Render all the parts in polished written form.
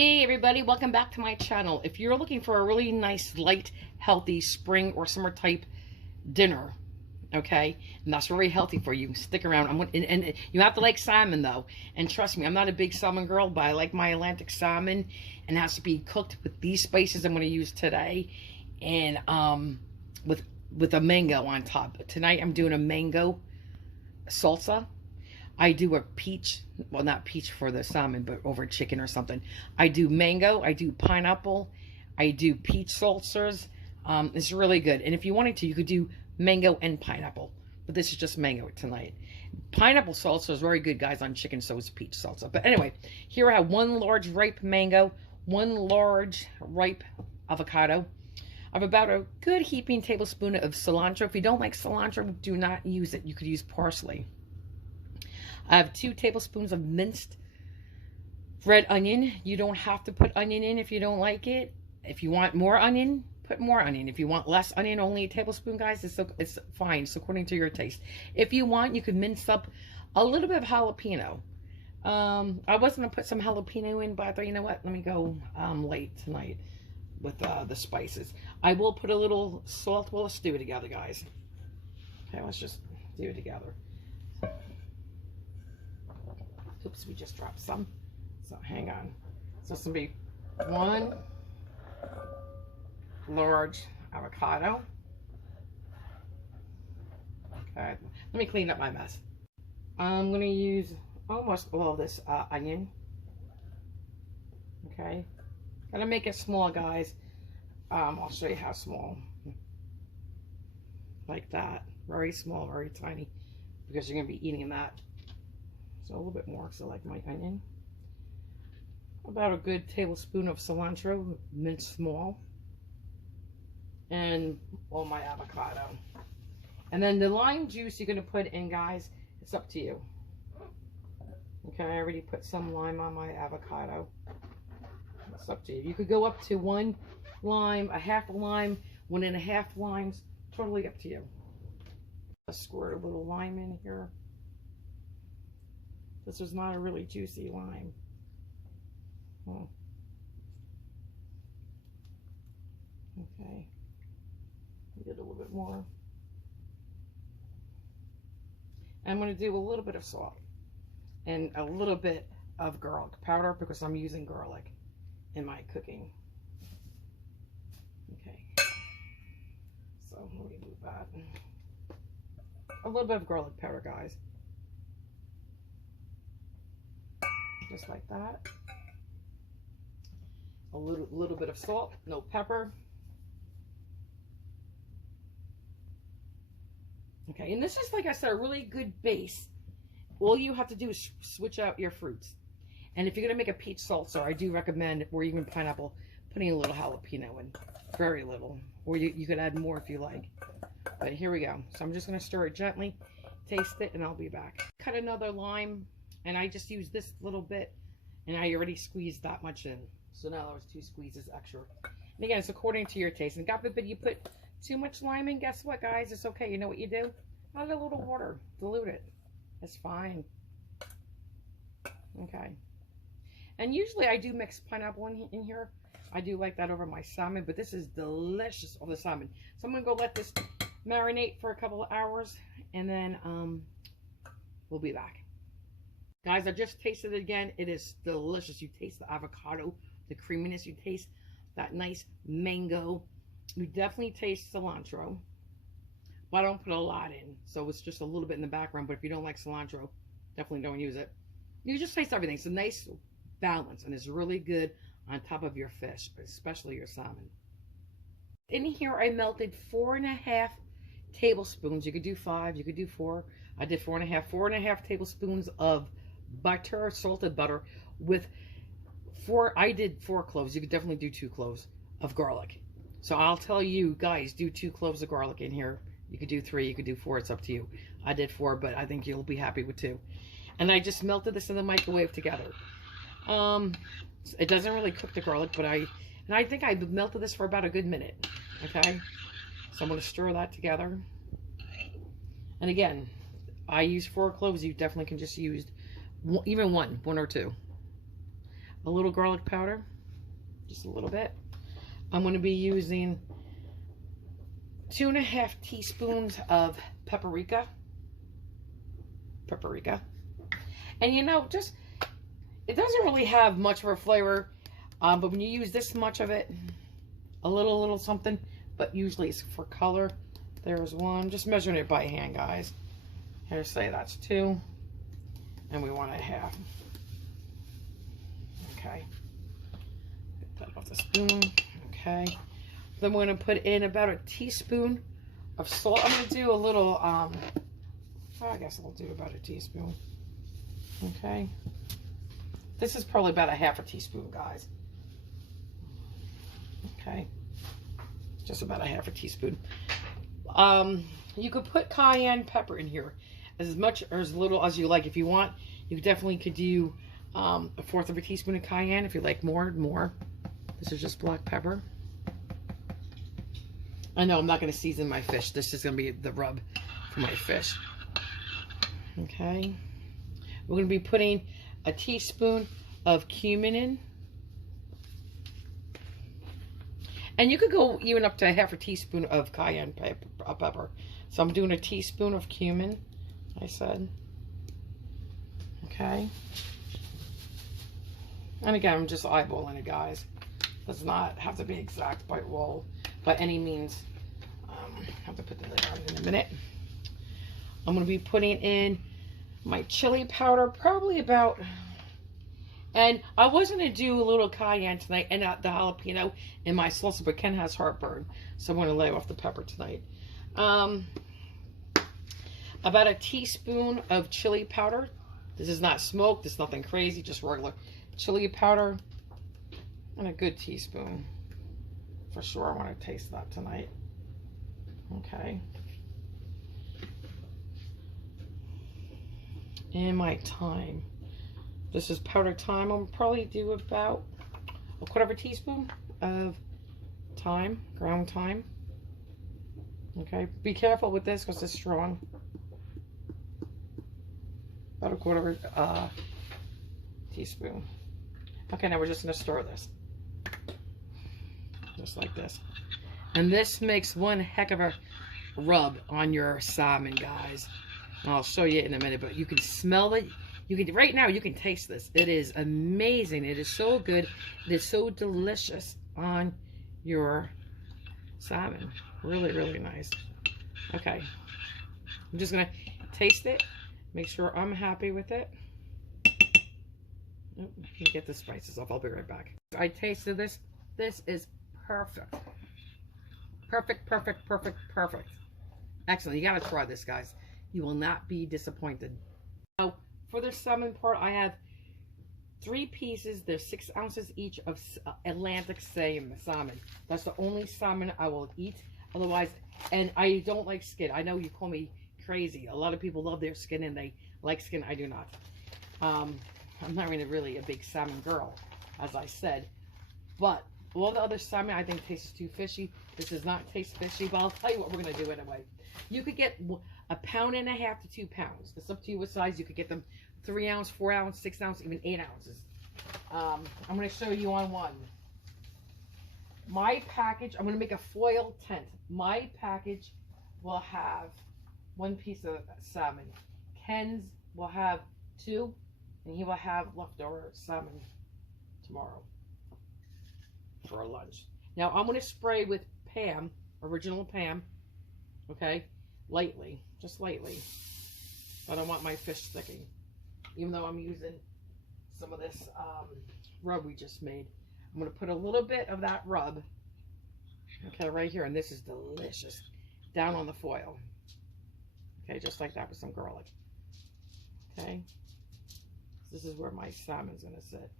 Hey everybody, welcome back to my channel. If you're looking for a really nice, light, healthy spring or summer type dinner, okay, and that's very healthy for you, stick around. And you have to like salmon though, and trust me, I'm not a big salmon girl, but I like my Atlantic salmon, and it has to be cooked with these spices I'm going to use today, and with a mango on top. Tonight I'm doing a mango salsa. I do a peach, well, not peach for the salmon, but over chicken or something. I do mango, I do pineapple, I do peach salsas. It's really good. And if you wanted to, you could do mango and pineapple, but this is just mango tonight. Pineapple salsa is very good, guys, on chicken, so is peach salsa. But anyway, here I have one large ripe mango, one large ripe avocado. I have about a good heaping tablespoon of cilantro. If you don't like cilantro, do not use it. You could use parsley. I have 2 tablespoons of minced red onion. You don't have to put onion in if you don't like it. If you want more onion, put more onion. If you want less onion, only a tablespoon, guys, it's fine. It's according to your taste. If you want, you could mince up a little bit of jalapeno. I was going to put some jalapeno in, but I thought, you know what? Let me go late tonight with the spices. I will put a little salt. Well, let's do it together, guys. Okay, let's just do it together. Oops, we just dropped some. So hang on. So this will be 1 large avocado. Okay, let me clean up my mess. I'm going to use almost all of this onion. Okay, gotta make it small, guys. I'll show you how small. Like that, very small, very tiny, because you're going to be eating that. So a little bit more, so like my onion. About a good tablespoon of cilantro, minced small. And all my avocado. And then the lime juice you're going to put in, guys, it's up to you. Okay, I already put some lime on my avocado. It's up to you. You could go up to 1 lime, a half a lime, 1 1/2 limes. Totally up to you. I'll squirt a little lime in here. This was not a really juicy lime. Okay. Get a little bit more. And I'm going to do a little bit of salt and a little bit of garlic powder because I'm using garlic in my cooking. Okay. So let me move that. A little bit of garlic powder, guys. Just like that. A little bit of salt, no pepper. Okay, and this is, like I said, a really good base. All you have to do is switch out your fruits. And if you're going to make a peach salsa, I do recommend, or even pineapple, putting a little jalapeno in. Very little. Or you could add more if you like. But here we go. So I'm just going to stir it gently, taste it, and I'll be back. Cut another lime. And I just used this little bit, and I already squeezed that much in. So now there's 2 squeezes extra. And again, it's according to your taste. And God forbid you put too much lime in, guess what, guys? It's okay. You know what you do? Add a little water. Dilute it. It's fine. Okay. And usually I do mix pineapple in here. I do like that over my salmon, but this is delicious over the salmon. So I'm going to go let this marinate for a couple of hours, and then we'll be back. Guys, I just tasted it again. It is delicious. You taste the avocado, the creaminess. You taste that nice mango. You definitely taste cilantro. But I don't put a lot in. So it's just a little bit in the background. But if you don't like cilantro, definitely don't use it. You just taste everything. It's a nice balance. And it's really good on top of your fish, especially your salmon. In here, I melted 4 1/2 tablespoons. You could do 5. You could do 4. I did 4 1/2. 4 1/2 tablespoons of butter, salted butter, with 4, I did 4 cloves. You could definitely do 2 cloves of garlic. So I'll tell you guys, do 2 cloves of garlic in here. You could do 3, you could do 4, it's up to you. I did 4, but I think you'll be happy with 2. And I just melted this in the microwave together. It doesn't really cook the garlic, but I think I melted this for about a good minute. Okay, so I'm going to stir that together. And again, I use 4 cloves. You definitely can just use even one or two. a little garlic powder, just a little bit. I'm going to be using 2.5 teaspoons of paprika. And you know, just, it doesn't really have much of a flavor, but when you use this much of it, a little something, but usually it's for color. There's one, just measuring it by hand, guys. Here, say that's 2, and we want 1/2. Okay, get that off the spoon. Okay, then we're going to put in about a teaspoon of salt. I'm going to do a little, I guess I'll do about a teaspoon. Okay, this is probably about 1/2 teaspoon, guys. Okay, just about 1/2 teaspoon. You could put cayenne pepper in here as much or as little as you like. If you want, you definitely could do 1/4 of a teaspoon of cayenne. If you like more. This is just black pepper. I know I'm not going to season my fish. This is going to be the rub for my fish. Okay. We're going to be putting a teaspoon of cumin in. And you could go even up to 1/2 teaspoon of cayenne pepper. So I'm doing a teaspoon of cumin, I said. Okay. And again, I'm just eyeballing it, guys. Does not have to be exact by any means. I have to put the lid on in a minute. I'm going to be putting in my chili powder, probably about, and I was going to do a little cayenne tonight and the jalapeno in my salsa, but Ken has heartburn, so I'm going to lay off the pepper tonight. About a teaspoon of chili powder. This is not smoked, this is nothing crazy, just regular chili powder. And a good teaspoon. For sure I want to taste that tonight. Okay. And my thyme. This is powdered thyme. I'll probably do about a 1/4 teaspoon of thyme, ground thyme. Okay, be careful with this because it's strong. About a 1/4 teaspoon. Okay, now we're just going to stir this. Just like this. And this makes one heck of a rub on your salmon, guys. And I'll show you in a minute, but you can smell it. You can, right now, you can taste this. It is amazing. It is so good. It is so delicious on your salmon. Really, really nice. Okay. I'm just going to taste it. Make sure I'm happy with it. Oh, let me get the spices off. I'll be right back. I tasted this. This is perfect. Perfect. Excellent. You got to try this, guys. You will not be disappointed. So, for the salmon part, I have 3 pieces. They're 6 ounces each of Atlantic salmon. That's the only salmon I will eat. Otherwise, and I don't like skin. I know you call me crazy. A lot of people love their skin and they like skin. I do not. I'm not really a big salmon girl, as I said. But all the other salmon I think tastes too fishy. This does not taste fishy, but I'll tell you what we're going to do anyway. You could get 1.5 pounds to 2 pounds. It's up to you what size. You could get them 3 ounce, 4 ounce, 6 ounce, even 8 ounces. I'm going to show you on one. My package, I'm going to make a foil tent. My package will have 1 piece of salmon. Ken's will have 2, and he will have leftover salmon tomorrow for lunch. Now I'm going to spray with Pam, original Pam, okay, lightly, just lightly. I don't want my fish sticking, even though I'm using some of this rub we just made. I'm going to put a little bit of that rub, okay, right here, and this is delicious, down on the foil. Okay, just like that with some garlic. Okay, this is where my salmon's going to sit.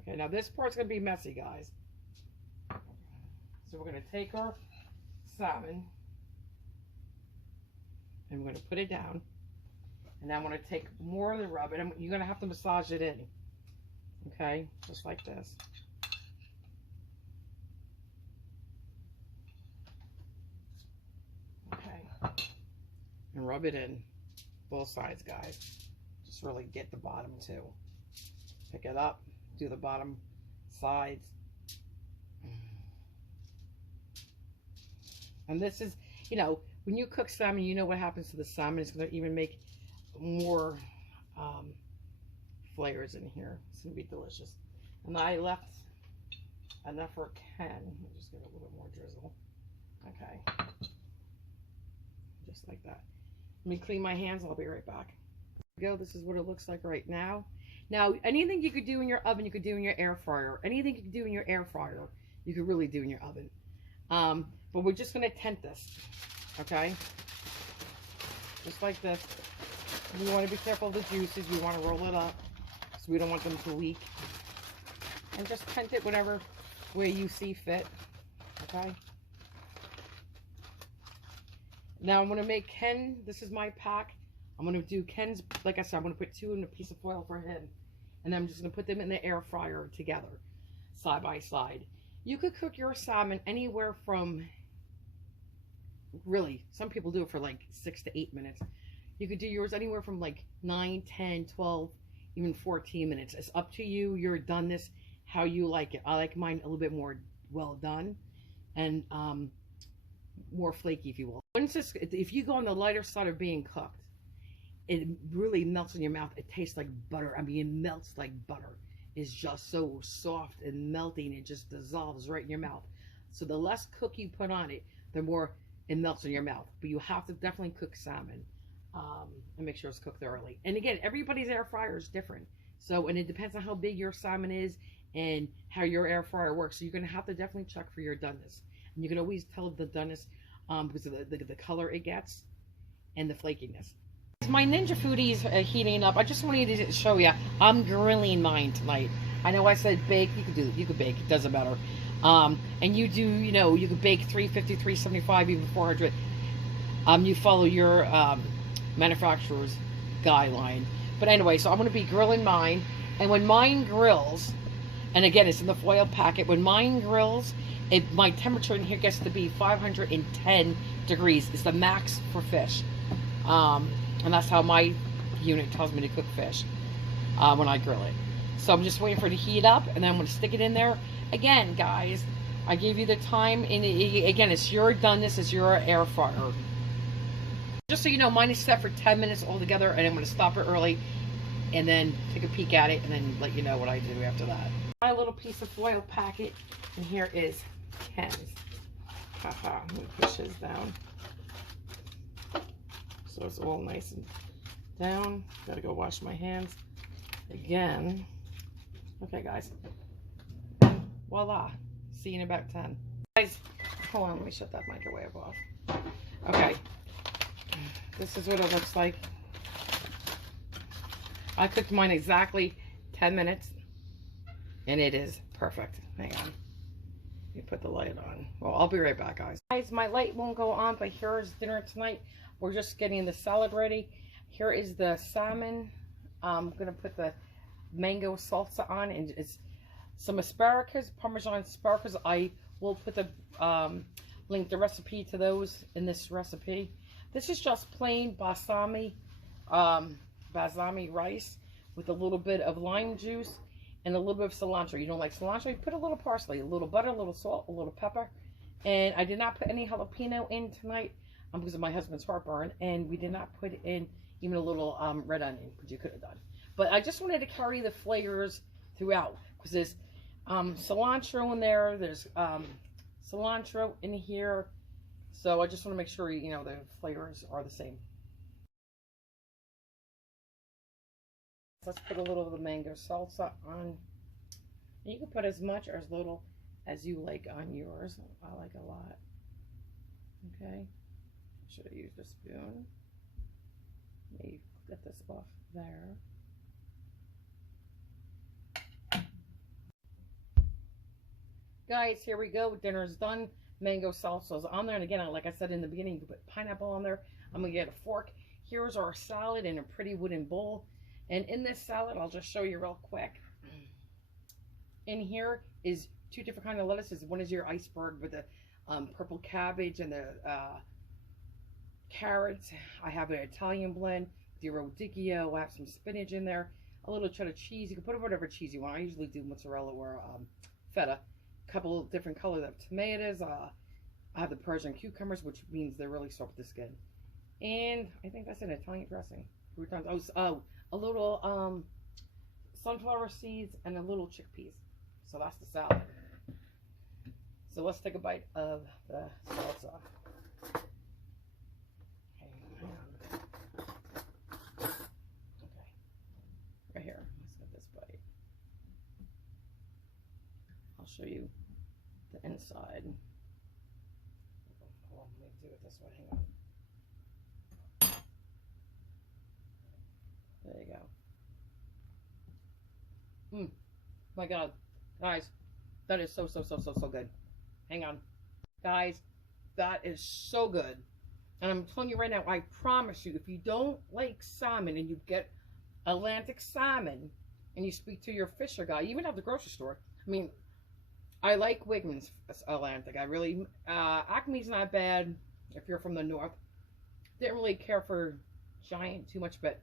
Okay, now this part's going to be messy, guys. So we're going to take our salmon and we're going to put it down. And now I'm going to take more of the rub and you're going to have to massage it in. Okay, just like this. Okay, and rub it in both sides, guys. Just really get the bottom too. Pick it up, do the bottom sides. And this is, you know, when you cook salmon, you know what happens to the salmon. It's going to even make more flavors in here. It's going to be delicious. And I left enough for Ken. I'll just give it a little bit more drizzle. Okay. Just like that. Let me clean my hands. I'll be right back. Here we go. This is what it looks like right now. Now, anything you could do in your oven, you could do in your air fryer. Anything you could do in your air fryer, you could really do in your oven. But we're just going to tent this. Okay? Just like this. We want to be careful of the juices. We want to roll it up, so we don't want them to leak. And just tent it whatever way you see fit. Okay? Now I'm going to make Ken, this is my pack. I'm going to do Ken's, like I said, I'm going to put 2 in a piece of foil for him. And I'm just going to put them in the air fryer together, side by side. You could cook your salmon anywhere from, really, some people do it for like 6 to 8 minutes. You could do yours anywhere from like 9, 10, 12, even 14 minutes. It's up to you. You're done this how you like it. I like mine a little bit more well done and more flaky, if you will. If you go on the lighter side of being cooked, it really melts in your mouth. It tastes like butter. I mean, it melts like butter. It's just so soft and melting. It just dissolves right in your mouth. So the less cook you put on it, the more it melts in your mouth. But you have to definitely cook salmon and make sure it's cooked thoroughly. And again, everybody's air fryer is different. So, and it depends on how big your salmon is and how your air fryer works. So you're going to have to definitely check for your doneness. And you can always tell the doneness because of the color it gets and the flakiness. My Ninja Foodie's heating up. I just wanted to show you. I'm grilling mine tonight. I know I said bake. You could bake. It doesn't matter. And you do, you know, you could bake 350, 375, even 400. You follow your manufacturer's guideline. But anyway, so I'm going to be grilling mine. And when mine grills, and again, it's in the foil packet. When mine grills, my temperature in here gets to be 510 degrees. It's the max for fish. And that's how my unit tells me to cook fish when I grill it. So I'm just waiting for it to heat up, and then I'm going to stick it in there. Again, guys, I gave you the time, and again, it's your doneness, it's your air fryer. Just so you know, mine is set for 10 minutes altogether, and I'm going to stop it early, and then take a peek at it, and then let you know what I do after that. My little piece of foil packet, and here is Ken's. Haha, I'm going to push his down. So it's all nice and down. Gotta go wash my hands again. Okay, guys. Voila. See you in about 10. Guys, hold on. Let me shut that microwave off. Okay. This is what it looks like. I cooked mine exactly 10 minutes. And it is perfect. Hang on. Let me put the light on. Well, I'll be right back, guys. Guys, my light won't go on, but here's dinner tonight. We're just getting the salad ready. Here is the salmon. I'm going to put the mango salsa on, and it's some asparagus, Parmesan asparagus. I will put the link the recipe to those in this recipe. This is just plain balsamic rice with a little bit of lime juice and a little bit of cilantro. You don't like cilantro? You put a little parsley, a little butter, a little salt, a little pepper. And I did not put any jalapeno in tonight. Because of my husband's heartburn, and we did not put in even a little red onion, which you could have done. But I just wanted to carry the flavors throughout, because there's cilantro in there, there's cilantro in here, so I just want to make sure, you know, the flavors are the same. Let's put a little of the mango salsa on. You can put as much or as little as you like on yours. I like a lot. Okay. Should I use the spoon? Maybe get this off there. Guys, here we go. Dinner's done. Mango salsa's on there. And again, like I said in the beginning, you can put pineapple on there. I'm going to get a fork. Here's our salad in a pretty wooden bowl. And in this salad, I'll just show you real quick. In here is 2 different kinds of lettuces. One is your iceberg with the purple cabbage and the carrots. I have an Italian blend, the radicchio. I have some spinach in there, a little cheddar cheese. You can put whatever cheese you want. I usually do mozzarella or feta. A couple of different colors of tomatoes. I have the Persian cucumbers, which means they're really soft with the skin. And I think that's an Italian dressing. Croutons. Oh, a little sunflower seeds and a little chickpeas. So that's the salad. So let's take a bite of the salsa. Okay, right here. Let's get this bite. I'll show you the inside. Hold on, let me do it this way. Hang on. There you go. My God, guys, that is so good. Hang on, guys, that is so good. And I'm telling you right now, I promise you, if you don't like salmon and you get Atlantic salmon and you speak to your fisher guy, even at the grocery store. I mean, I like Wegmans Atlantic. I really, Acme's not bad if you're from the north. Didn't really care for Giant too much, but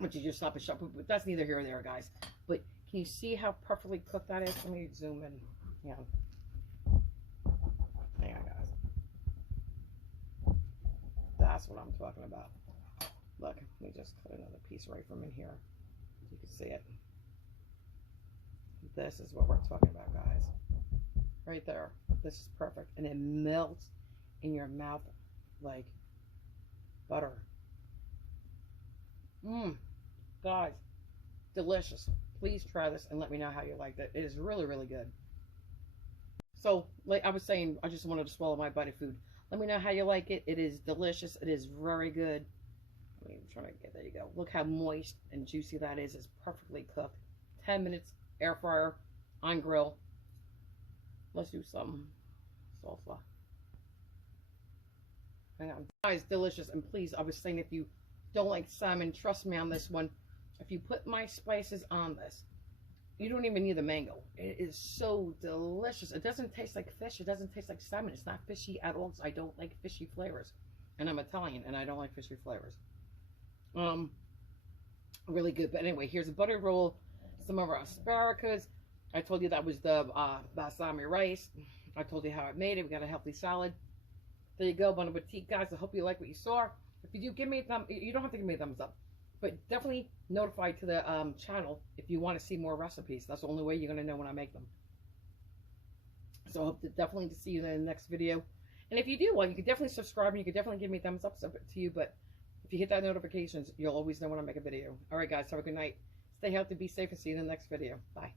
once you just stop and shop, but that's neither here or there, guys. But can you see how perfectly cooked that is? Let me zoom in. Yeah. Hang on, guys. That's what I'm talking about. Look, let me just cut another piece right from in here so you can see it. This is what we're talking about, guys. Right there. This is perfect. And it melts in your mouth like butter. Guys, delicious. Please try this and let me know how you liked it. It is really, really good. So, like I was saying, I just wanted to swallow my bite of food. Let me know how you like it. It is delicious. It is very good. I'm trying to get, there you go. Look how moist and juicy that is. It's perfectly cooked. 10 minutes, air fryer, on grill. Let's do some salsa. Hang on. Guys, delicious. And please, I was saying, if you don't like salmon, trust me on this one. If you put my spices on this, you don't even need the mango. It is so delicious. It doesn't taste like fish. It doesn't taste like salmon. It's not fishy at all. I don't like fishy flavors. And I'm Italian, and I don't like fishy flavors. Really good. But anyway, here's a butter roll. Some of our asparagus. I told you that was the balsamic rice. I told you how I made it. We got a healthy salad. There you go. Bon appetit, guys. I hope you like what you saw. If you do, give me a thumb. You don't have to give me a thumbs up. But definitely notify to the channel if you want to see more recipes. That's the only way you're going to know when I make them. So I hope to definitely see you in the next video. And if you do, well, you can definitely subscribe and you can definitely give me a thumbs up. It's up to you. But if you hit that notifications, you'll always know when I make a video. All right, guys. Have a good night. Stay healthy, be safe, and see you in the next video. Bye.